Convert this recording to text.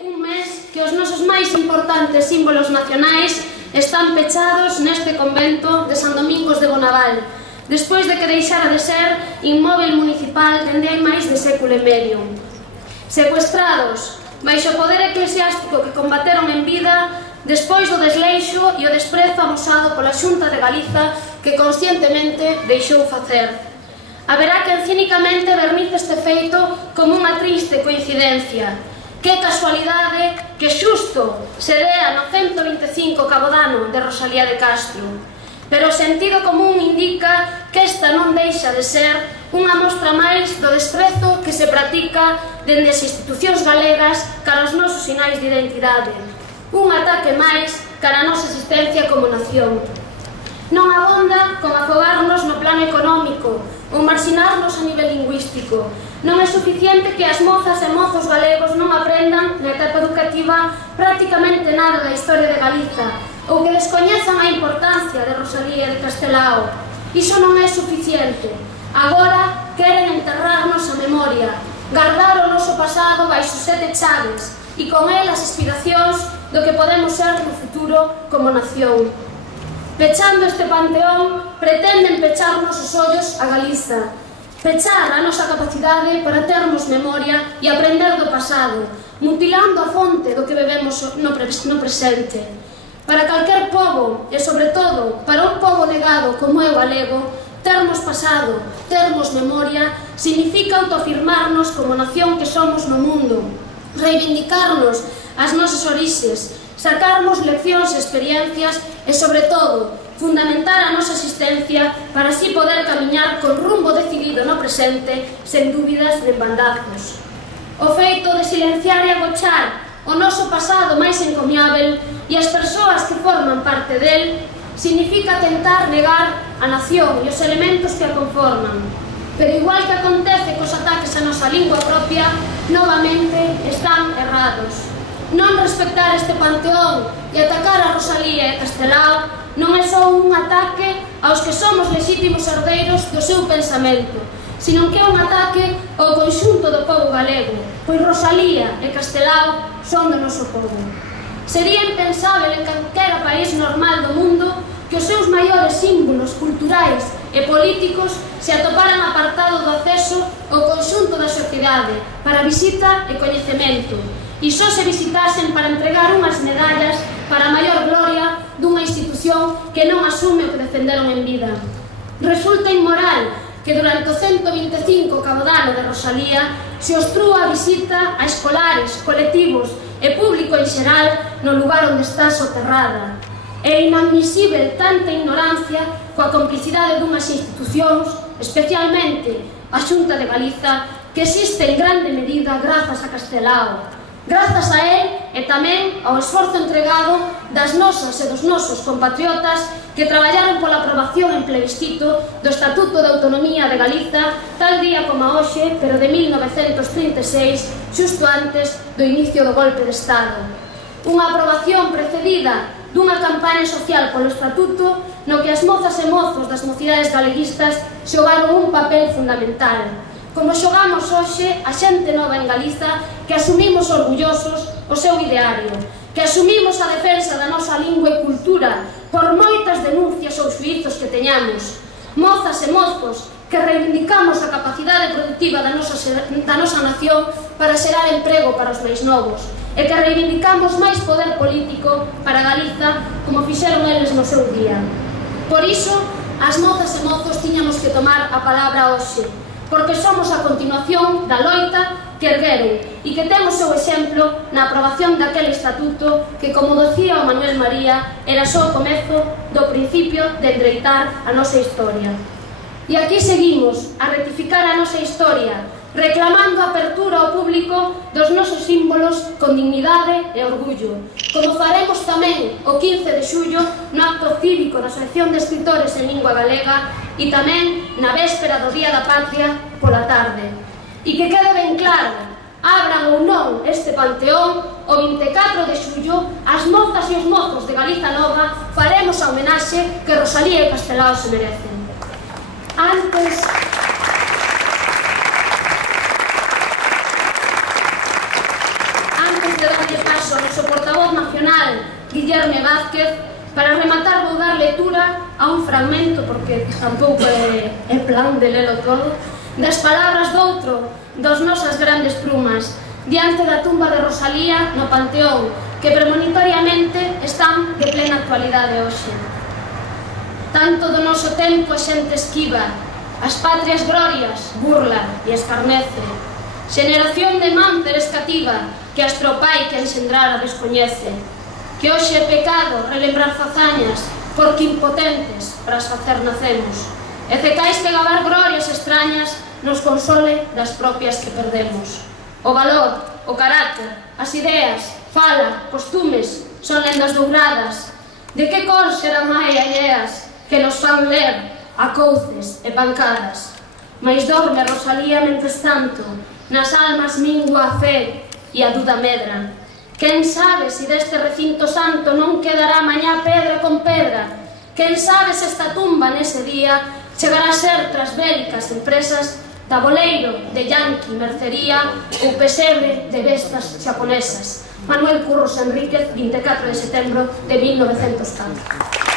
un mes que os nosos máis importantes símbolos nacionais están pechados neste convento de San Domingos de Bonaval, despois de que deixara de ser inmóvel municipal dende hai máis de século e medio. Secuestrados, baixo o poder eclesiástico que combateron en vida, despois do desleixo e o desprezo amosado pola Xunta de Galiza que conscientemente deixou facer. Haberá quen cínicamente vernice este feito como unha triste coincidencia. Que casualidade que xusto se dea no 125 cabodano de Rosalía de Castro. Pero o sentido común indica que esta non deixa de ser unha mostra máis do desprezo que se practica dende as institucións galegas cara aos nosos sinais de identidade. Un ataque máis cara a nosa existencia como nación. Non abonda con afogarnos no plano económico ou marxinarnos a nivel lingüístico. Non é suficiente que as mozas e mozos galegos non aprendan na etapa educativa prácticamente nada da historia de Galiza ou que descoñezan a importancia de Rosalía de Castelao. Iso non é suficiente. Agora queren enterrarnos a memoria, guardar o noso pasado baixo 7 chaves e con el as aspiracións do que podemos ser no futuro como nación. Pechando este panteón, pretenden pecharnos os ollos a Galiza, pechar a nosa capacidade para termos memoria e aprender do pasado, mutilando a fonte do que bebemos no presente. Para calquer pobo, e sobre todo para un pobo negado como é o galego, termos pasado, termos memoria, significa autoafirmarnos como nación que somos no mundo, reivindicarnos as nosas orixes, sacarmos leccións e experiencias e, sobre todo, fundamentar a nosa existencia para así poder camiñar con rumbo decidido no presente, sen dúbidas de bandazos. O feito de silenciar e agochar o noso pasado máis encomiável e as persoas que forman parte del significa tentar negar a nación e os elementos que a conforman. Pero igual que acontece cos ataques a nosa lingua propia, novamente están errados. Non respectar este panteón e atacar a Rosalía e Castelao non é só un ataque aos que somos lexítimos herdeiros do seu pensamento, sino que é un ataque ao conxunto do pobo galego, pois Rosalía e Castelao son do noso pobo. Sería impensável en calquera país normal do mundo que os seus maiores símbolos culturais e políticos se atoparan apartado do acceso ao conxunto da sociedade para visita e coñecemento, e só se visitasen para entregar unhas medallas para a maior gloria dunha institución que non asume o que defenderon en vida. Resulta inmoral que durante o 125 cabodano de Rosalía se obstrúa a visita a escolares, colectivos e público en xeral no lugar onde está soterrada. É inadmisível tanta ignorancia coa complicidade dunhas institucións, especialmente a Xunta de Galiza, que existe en grande medida grazas a Castelao. Grazas a él e tamén ao esforzo entregado das nosas e dos nosos compatriotas que traballaron pola aprobación en plebiscito do Estatuto de Autonomía de Galiza tal día como hoxe, pero de 1936, xusto antes do inicio do golpe de Estado. Unha aprobación precedida dunha campaña social polo Estatuto no que as mozas e mozos das mocidades galeguistas xogaron un papel fundamental. Como xogamos hoxe a xente nova en Galiza que asumimos orgullosos o seu ideario, que asumimos a defensa da nosa lingua e cultura por moitas denuncias ou xuízos que teñamos. Mozas e mozos que reivindicamos a capacidade productiva da nosa nación para xerar emprego para os máis novos e que reivindicamos máis poder político para Galiza como fixeron eles no seu día. Por iso, as mozas e mozos tiñamos que tomar a palabra hoxe, porque somos a continuación da loita que ergueron e que temos o seu exemplo na aprobación daquele estatuto que, como dicía o Manuel María, era só o comezo do principio de endereitar a nosa historia. E aquí seguimos a rectificar a nosa historia, reclamando a apertura ao público dos nosos símbolos con dignidade e orgullo, como faremos tamén o 15 de xullo no acto cívico da Asociación de Escritores en Lingua Galega e tamén na véspera do Día da Patria pola tarde. E que quede ben claro, abran ou non este panteón, o 24 de xullo, as mozas e os mozos de Galiza Nova faremos a homenaxe que Rosalía e Castelao se merecen. Antes de darlle paso ao noso portavoz nacional, Guillerme Vázquez, para rematar vou dar lectura a un fragmento, porque tampouco é plan de lelo todo, das palabras doutro dos nosas grandes plumas, diante da tumba de Rosalía no Panteón, que premonitoriamente están de plena actualidade hoxe. Tanto do noso tempo a xente esquiva, as patrias glorias burla e escarnece, xeneración de mánceres cativa que as tropai que enxendrara descoñece, que hoxe é pecado relembrar fazañas porque impotentes para as facer nacemos, e cecais que gabar glorias extrañas nos console das propias que perdemos. O valor, o carácter, as ideas, fala, costumes, son lendas douradas. De que cor serán hai alleas que nos fan ler a couces e pancadas? Mais dorme Rosalía mentres tanto, nas almas mingua a fe e a duda medra. Quen sabe se deste recinto santo non quedará mañá pedra con pedra? Quen sabe se esta tumba nese día chegará a ser tras bélicas empresas taboleiro de yanqui, mercería ou pesebre de bestas xaponesas. Manuel Curros Enríquez, 24 de setembro de 1904.